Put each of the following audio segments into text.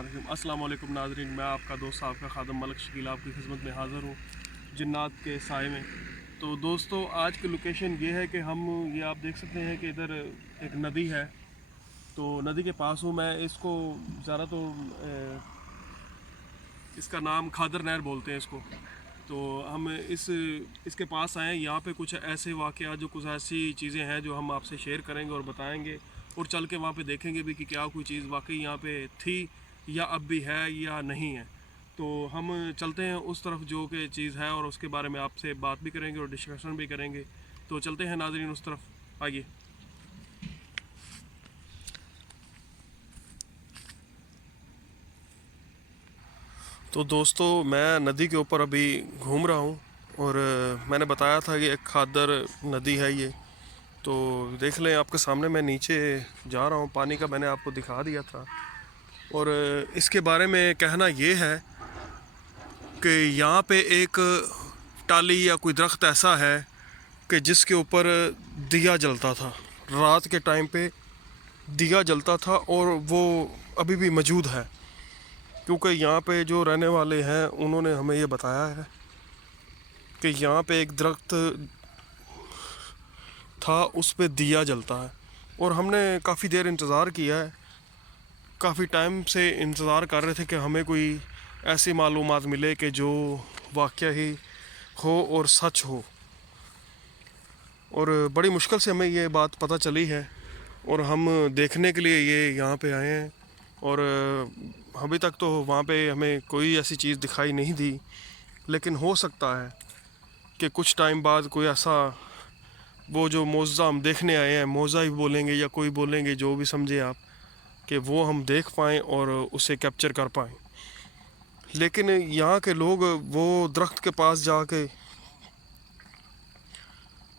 बिस्मिल्लाहिर्रहमानिर्रहीम। अस्सलाम वालेकुम नाज़रीन, मैं आपका दोस्त आपका खादम मलिक शकील आपकी खिदमत में हाज़िर हूँ जिन्नात के साए में। तो दोस्तों, आज की लोकेशन ये है कि ये आप देख सकते हैं कि इधर एक नदी है। तो नदी के पास हूँ मैं। इसको ज़्यादा तो इसका नाम खादर नहर बोलते हैं इसको। तो हम इसके पास आए हैं। यहाँ पे कुछ ऐसे वाक़यात, जो कुछ ऐसी चीज़ें हैं जो हम आपसे शेयर करेंगे और बताएंगे, और चल के वहाँ पे देखेंगे भी कि क्या कोई चीज़ वाकई यहाँ पे थी या अब भी है या नहीं है। तो हम चलते हैं उस तरफ जो कि चीज़ है, और उसके बारे में आपसे बात भी करेंगे और डिस्कशन भी करेंगे। तो चलते हैं नाज़रीन उस तरफ, आइए। तो दोस्तों, मैं नदी के ऊपर अभी घूम रहा हूँ, और मैंने बताया था कि एक खादर नदी है ये। तो देख लें, आपके सामने मैं नीचे जा रहा हूँ। पानी का मैंने आपको दिखा दिया था। और इसके बारे में कहना ये है कि यहाँ पे एक टाली या कोई दरख्त ऐसा है कि जिसके ऊपर दिया जलता था। रात के टाइम पे दिया जलता था, और वो अभी भी मौजूद है। क्योंकि यहाँ पे जो रहने वाले हैं उन्होंने हमें ये बताया है कि यहाँ पे एक दरख्त था, उस पे दिया जलता है। और हमने काफ़ी देर इंतज़ार किया है, काफ़ी टाइम से इंतज़ार कर रहे थे कि हमें कोई ऐसी मालूमात मिले कि जो वाक़या ही हो और सच हो। और बड़ी मुश्किल से हमें ये बात पता चली है, और हम देखने के लिए ये यहाँ पे आए हैं। और अभी तक तो वहाँ पे हमें कोई ऐसी चीज़ दिखाई नहीं दी, लेकिन हो सकता है कि कुछ टाइम बाद कोई ऐसा, वो जो मौज़ा हम देखने आए हैं, मौज़ा ही बोलेंगे या कोई बोलेंगे, जो भी समझे आप, कि वो हम देख पाएँ और उसे कैप्चर कर पाएँ। लेकिन यहाँ के लोग वो दरख्त के पास जाके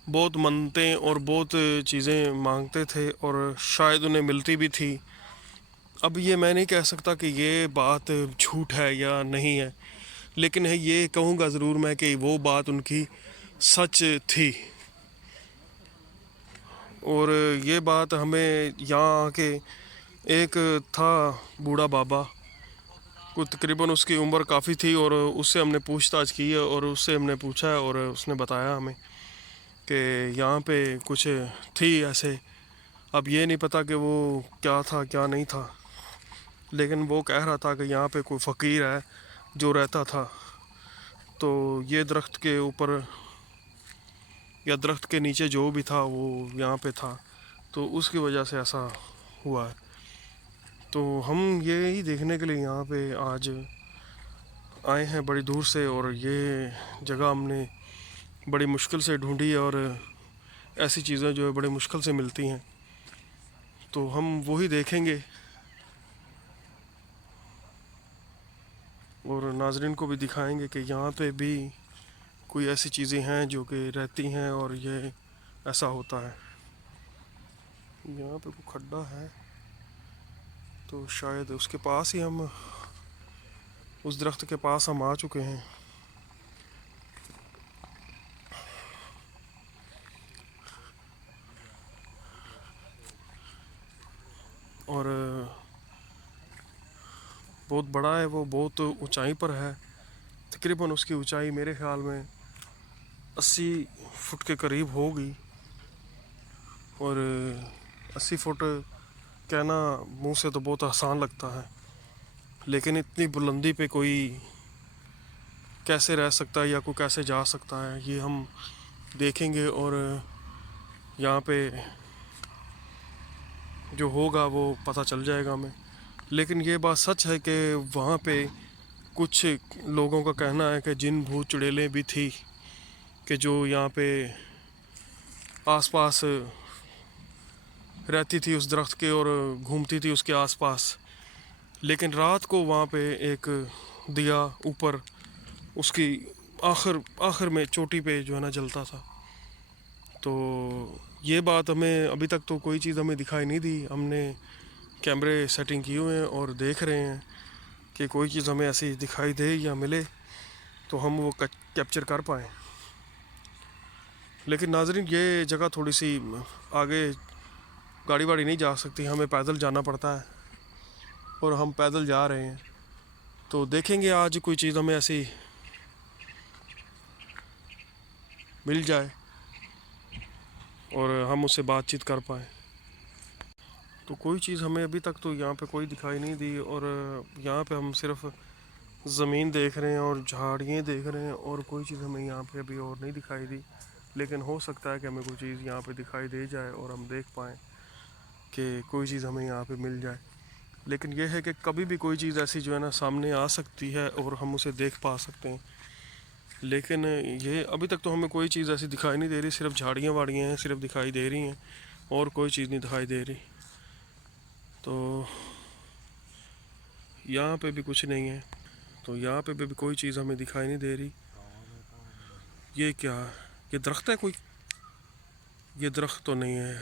बहुत मन्नतें और बहुत चीज़ें मांगते थे, और शायद उन्हें मिलती भी थी। अब ये मैं नहीं कह सकता कि ये बात झूठ है या नहीं है, लेकिन है ये कहूँगा ज़रूर मैं कि वो बात उनकी सच थी। और ये बात हमें यहाँ आके, एक था बूढ़ा बाबा, को तकरीबन उसकी उम्र काफ़ी थी, और उससे हमने पूछताछ की है, और उससे हमने पूछा है, और उसने बताया हमें कि यहाँ पे कुछ थी ऐसे। अब ये नहीं पता कि वो क्या था क्या नहीं था, लेकिन वो कह रहा था कि यहाँ पे कोई फ़कीर है जो रहता था। तो ये दरख्त के ऊपर या दरख्त के नीचे जो भी था वो यहाँ पे था, तो उसकी वजह से ऐसा हुआ है। तो हम ये ही देखने के लिए यहाँ पे आज आए हैं बड़ी दूर से, और ये जगह हमने बड़ी मुश्किल से ढूंढी है। और ऐसी चीज़ें जो है बड़ी मुश्किल से मिलती हैं, तो हम वही देखेंगे, और नाजरीन को भी दिखाएंगे कि यहाँ पे भी कोई ऐसी चीज़ें हैं जो कि रहती हैं, और ये ऐसा होता है। यहाँ पे कोई खड्डा है, तो शायद उसके पास ही हम, उस दरख्त के पास हम आ चुके हैं। और बहुत बड़ा है वो, बहुत ऊंचाई पर है। तकरीबन उसकी ऊंचाई मेरे ख्याल में 80 फुट के करीब होगी। और 80 फुट कहना मुंह से तो बहुत आसान लगता है, लेकिन इतनी बुलंदी पे कोई कैसे रह सकता है या कोई कैसे जा सकता है, ये हम देखेंगे। और यहाँ पे जो होगा वो पता चल जाएगा हमें। लेकिन ये बात सच है कि वहाँ पे कुछ लोगों का कहना है कि जिन भूत चुड़ैलें भी थी, कि जो यहाँ पे आसपास रहती थी उस दरख्त के, और घूमती थी उसके आसपास। लेकिन रात को वहाँ पे एक दिया ऊपर उसकी आखिर आखिर में चोटी पे जो है ना जलता था। तो ये बात हमें अभी तक तो कोई चीज़ हमें दिखाई नहीं दी। हमने कैमरे सेटिंग किए हुए हैं और देख रहे हैं कि कोई चीज़ हमें ऐसी दिखाई दे या मिले तो हम वो कैप्चर कर पाएँ। लेकिन नाजरीन, ये जगह थोड़ी सी आगे गाड़ी वाड़ी नहीं जा सकती, हमें पैदल जाना पड़ता है। اور ہم پیدل جا رہے ہیں. تو دیکھیں گے آج کوئی چیز ہمیں ایسی مل جائے اور ہم اس سے بات چیت کر پائیں. تو کوئی چیز ہمیں ابھی تک تو یہاں پہ کوئی دکھائی نہیں دی، اور یہاں پہ ہم صرف زمین دیکھ رہے ہیں اور جھاڑیاں دیکھ رہے ہیں، اور کوئی چیز ہمیں یہاں پہ ابھی اور نہیں دکھائی دی. لیکن ہو سکتا ہے کہ ہمیں کوئی چیز یہاں پہ دکھائی دے جائے اور ہم دیکھ پائیں کہ کوئی چیز ہمیں یہاں پہ مل جائے. لیکن یہ ہے کہ کبھی بھی کوئی چیز ایسی جو ہے نا سامنے آ سکتی ہے اور ہم اسے دیکھ پا سکتے ہیں. لیکن یہ ابھی تک تو ہمیں کوئی چیز ایسی دکھائی نہیں دے رہی، صرف جھاڑیاں واڑیاں ہیں صرف دکھائی دے رہی ہیں اور کوئی چیز نہیں دکھائی دے رہی. تو یہاں پہ بھی کچھ نہیں ہے، تو یہاں پہ بھی کوئی چیز ہمیں دکھائی نہیں دے رہی. یہ کیا ہے؟ یہ درخت ہے کوئی؟ یہ درخت تو نہیں ہے،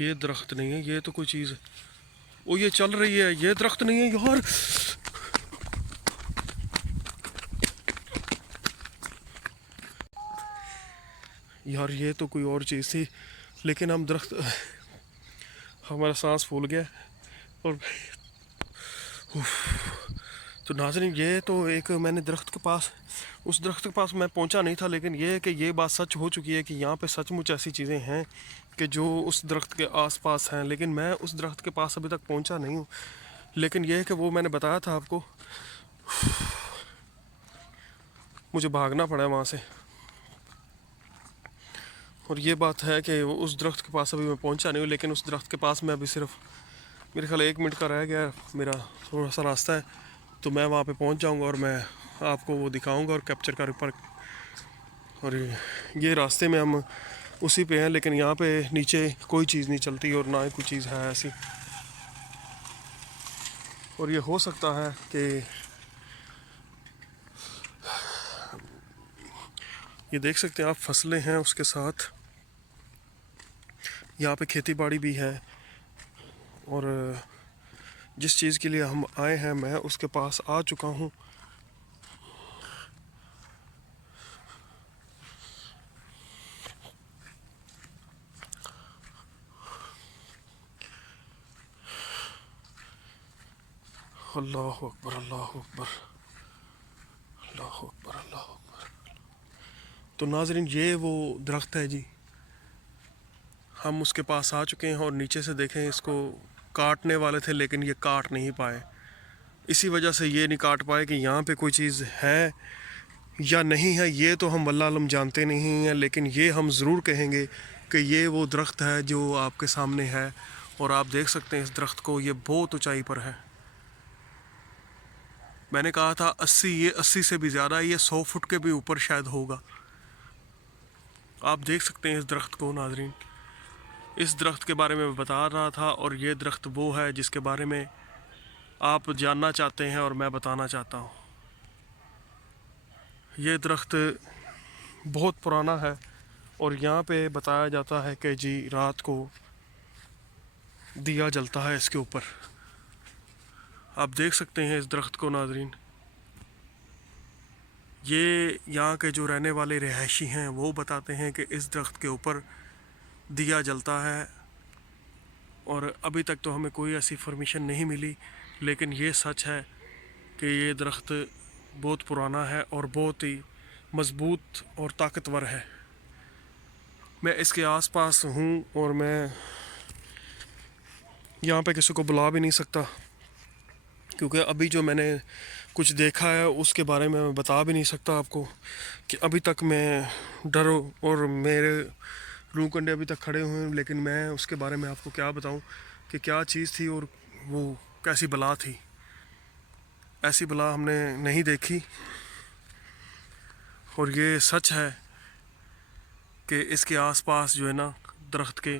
یہ درخت نہیں ہے، یہ تو کوئی چیز ہے. وہ یہ چل رہی ہے، یہ درخت نہیں ہے یار. یار یہ تو کوئی اور چیز تھی، لیکن ہم درخت ہمارا سانس پھول گیا. اور تو ناظرین یہ تو ایک میں نے درخت کے پاس، اس درخت کے پاس میں پہنچا نہیں تھا، لیکن یہ ہے کہ یہ بات سچ ہو چکی ہے کہ یہاں پہ سچ مچ ایسی چیزیں ہیں کہ جو اس درخت کے آس پاس ہیں. لیکن میں اس درخت کے پاس ابھی تک پہنچا نہیں ہوں. لیکن یہ ہے کہ وہ میں نے بتایا تھا آپ کو، مجھے بھاگنا پڑا ہے وہاں سے. اور یہ بات ہے کہ اس درخت کے پاس ابھی میں پہنچا نہیں ہوں، لیکن اس درخت کے پاس میں ابھی صرف میرے خیال 1 منٹ کا رہ گیا ہے، میرا تھوڑا سا راستہ ہے. تو میں وہاں پہ پہنچ جاؤں گا اور میں آپ کو وہ دکھاؤں گا اور کیپچر کر پر. اور یہ راستے میں ہم اسی پہ ہیں، لیکن یہاں پہ نیچے کوئی چیز نہیں چلتی اور نہ ہی کوئی چیز ہے ایسی. اور یہ ہو سکتا ہے کہ یہ دیکھ سکتے ہیں آپ فصلیں ہیں، اس کے ساتھ یہاں پہ کھیتی باڑی بھی ہے. اور جس چیز کے لیے ہم آئے ہیں میں اس کے پاس آ چکا ہوں. اللہ اکبر اللہ اکبر اللہ اکبر اللہ اکبر. تو ناظرین یہ وہ درخت ہے جی، ہم اس کے پاس آ چکے ہیں. اور نیچے سے دیکھیں، اس کو کاٹنے والے تھے لیکن یہ کاٹ نہیں پائے. اسی وجہ سے یہ نہیں کاٹ پائے کہ یہاں پہ کوئی چیز ہے یا نہیں ہے، یہ تو ہم واللہ علم جانتے نہیں ہیں. لیکن یہ ہم ضرور کہیں گے کہ یہ وہ درخت ہے جو آپ کے سامنے ہے. اور آپ دیکھ سکتے ہیں اس درخت کو، یہ بہت اونچائی پر ہے. میں نے کہا تھا 80، یہ 80 سے بھی زیادہ ہے، یہ 100 فٹ کے بھی اوپر شاید ہوگا. آپ دیکھ سکتے ہیں اس درخت کو ناظرین. اس درخت کے بارے میں بتا رہا تھا، اور یہ درخت وہ ہے جس کے بارے میں آپ جاننا چاہتے ہیں اور میں بتانا چاہتا ہوں. یہ درخت بہت پرانا ہے، اور یہاں پہ بتایا جاتا ہے کہ جی رات کو دیا جلتا ہے اس کے اوپر. آپ دیکھ سکتے ہیں اس درخت کو ناظرین. یہ یہاں کے جو رہنے والے رہائشی ہیں وہ بتاتے ہیں کہ اس درخت کے اوپر دیا جلتا ہے. اور ابھی تک تو ہمیں کوئی ایسی انفارمیشن نہیں ملی، لیکن یہ سچ ہے کہ یہ درخت بہت پرانا ہے اور بہت ہی مضبوط اور طاقتور ہے. میں اس کے آس پاس ہوں اور میں یہاں پہ کسی کو بلا بھی نہیں سکتا، کیونکہ ابھی جو میں نے کچھ دیکھا ہے اس کے بارے میں بتا بھی نہیں سکتا آپ کو. کہ ابھی تک میں ڈرو اور میرے روح کنڈے ابھی تک کھڑے ہوئے ہیں، لیکن میں اس کے بارے میں آپ کو کیا بتاؤں کہ کیا چیز تھی اور وہ کیسی بلا تھی. ایسی بلا ہم نے نہیں دیکھی. اور یہ سچ ہے کہ اس کے آس پاس جو ہے نا درخت کے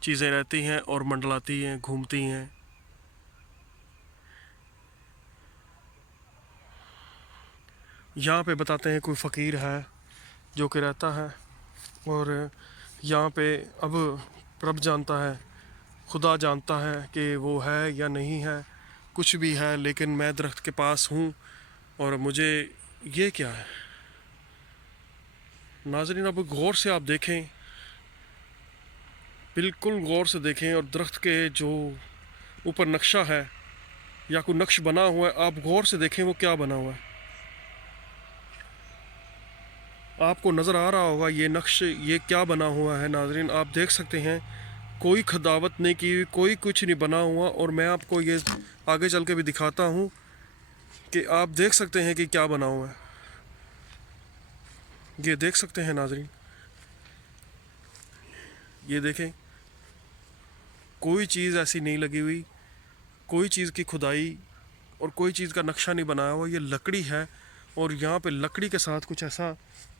چیزیں رہتی ہیں اور منڈلاتی ہیں، گھومتی ہیں. یہاں پہ بتاتے ہیں کوئی فقیر ہے جو کہ رہتا ہے، اور یہاں پہ اب رب جانتا ہے، خدا جانتا ہے کہ وہ ہے یا نہیں ہے، کچھ بھی ہے. لیکن میں درخت کے پاس ہوں اور مجھے یہ کیا ہے ناظرین، اب غور سے آپ دیکھیں बिल्कुल गौर से देखें और दरख्त के जो ऊपर नक्शा है या कोई नक्श बना हुआ है, आप गौर से देखें वो क्या बना हुआ है। आपको नज़र आ रहा होगा ये नक्श, ये क्या बना हुआ है नाज़रीन, आप देख सकते हैं। कोई खदावत नहीं की हुई, कोई कुछ नहीं बना हुआ। और मैं आपको ये आगे चल के भी दिखाता हूँ कि आप देख सकते हैं कि क्या बना हुआ है। ये देख सकते हैं नाज़रीन, ये देखें, कोई चीज़ ऐसी नहीं लगी हुई, कोई चीज़ की खुदाई और कोई चीज़ का नक्शा नहीं बनाया हुआ। ये लकड़ी है और यहाँ पे लकड़ी के साथ कुछ ऐसा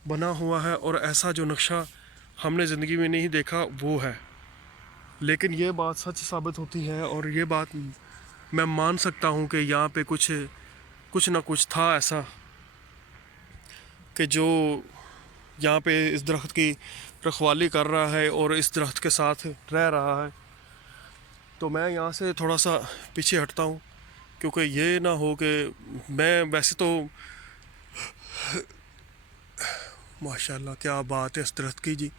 बना हुआ है, और ऐसा जो नक्शा हमने ज़िंदगी में नहीं देखा वो है। लेकिन ये बात सच साबित होती है, और ये बात मैं मान सकता हूँ कि यहाँ पे कुछ ना कुछ था ऐसा कि जो यहाँ पे इस दरख्त की रखवाली कर रहा है और इस दरख्त के साथ रह रहा है। तो मैं यहाँ से थोड़ा सा पीछे हटता हूँ, क्योंकि ये ना हो कि मैं वैसे तो माशाल्लाह क्या बात है इस दरख्त की जी,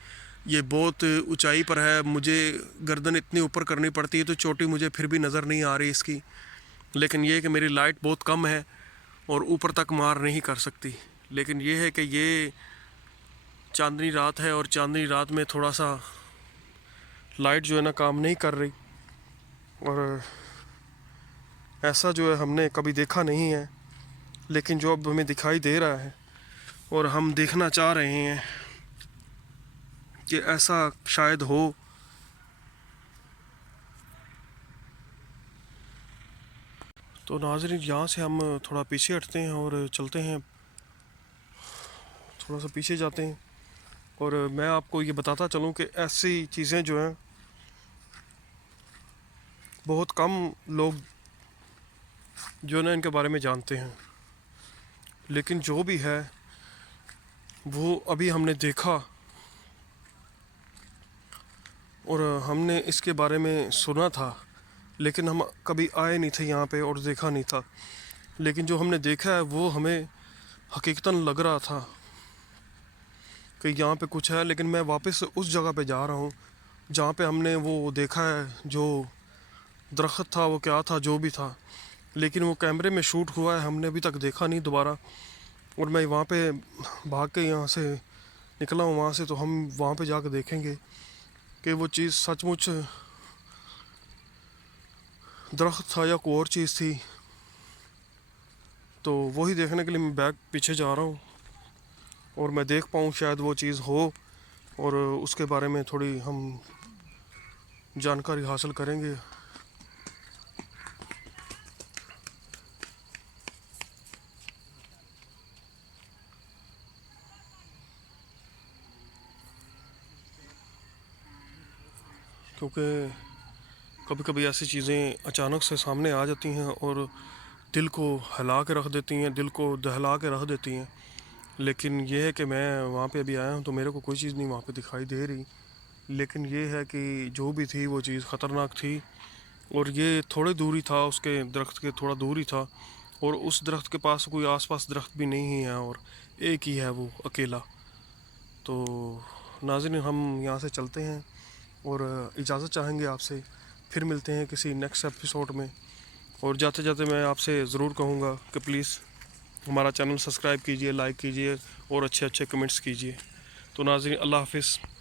ये बहुत ऊंचाई पर है। मुझे गर्दन इतनी ऊपर करनी पड़ती है तो चोटी मुझे फिर भी नज़र नहीं आ रही इसकी। लेकिन ये है कि मेरी लाइट बहुत कम है और ऊपर तक मार नहीं कर सकती। लेकिन ये है कि ये चांदनी रात है और चांदनी रात में थोड़ा सा लाइट जो है ना काम नहीं कर रही, और ऐसा जो है हमने कभी देखा नहीं है। लेकिन जो अब हमें दिखाई दे रहा है और हम देखना चाह रहे हैं कि ऐसा शायद हो। तो नाज़रीन यहाँ से हम थोड़ा पीछे हटते हैं और चलते हैं, थोड़ा सा पीछे जाते हैं। और मैं आपको ये बताता चलूँ कि ऐसी चीज़ें जो हैं बहुत कम लोग जो है ना इनके बारे में जानते हैं। लेकिन जो भी है वो अभी हमने देखा और हमने इसके बारे में सुना था, लेकिन हम कभी आए नहीं थे यहाँ पे और देखा नहीं था। लेकिन जो हमने देखा है वो हमें हकीकतन लग रहा था कि यहाँ पे कुछ है। लेकिन मैं वापस उस जगह पे जा रहा हूँ जहाँ पे हमने वो देखा है, जो दरख्त था वो क्या था जो भी था। लेकिन वो कैमरे में शूट हुआ है, हमने अभी तक देखा नहीं दोबारा। और मैं वहाँ पे भाग के यहाँ से निकला हूँ वहाँ से, तो हम वहाँ पे जाकर देखेंगे कि वो चीज़ सचमुच दरख्त था या कोई और चीज़ थी। तो वही देखने के लिए मैं बैग पीछे जा रहा हूँ और मैं देख पाऊँ शायद वो चीज़ हो, और उसके बारे में थोड़ी हम जानकारी हासिल करेंगे। क्योंकि कभी कभी ऐसी चीज़ें अचानक से सामने आ जाती हैं और दिल को हिला के रख देती हैं, दिल को दहला के रख देती हैं। लेकिन ये है कि मैं वहाँ पे अभी आया हूँ तो मेरे को कोई चीज़ नहीं वहाँ पे दिखाई दे रही। लेकिन ये है कि जो भी थी वो चीज़ ख़तरनाक थी, और ये थोड़ी दूरी था, उसके दरख्त के थोड़ा दूरी था, और उस दरख्त के पास कोई आसपास दरख्त भी नहीं है और एक ही है वो अकेला। तो नाज़रीन हम यहाँ से चलते हैं और इजाज़त चाहेंगे आपसे। फिर मिलते हैं किसी नेक्स्ट एपिसोड में। और जाते जाते मैं आपसे ज़रूर कहूँगा कि प्लीज़ हमारा चैनल सब्सक्राइब कीजिए, लाइक कीजिए और अच्छे अच्छे कमेंट्स कीजिए। तो नाज़रीन अल्लाह हाफ़िज़।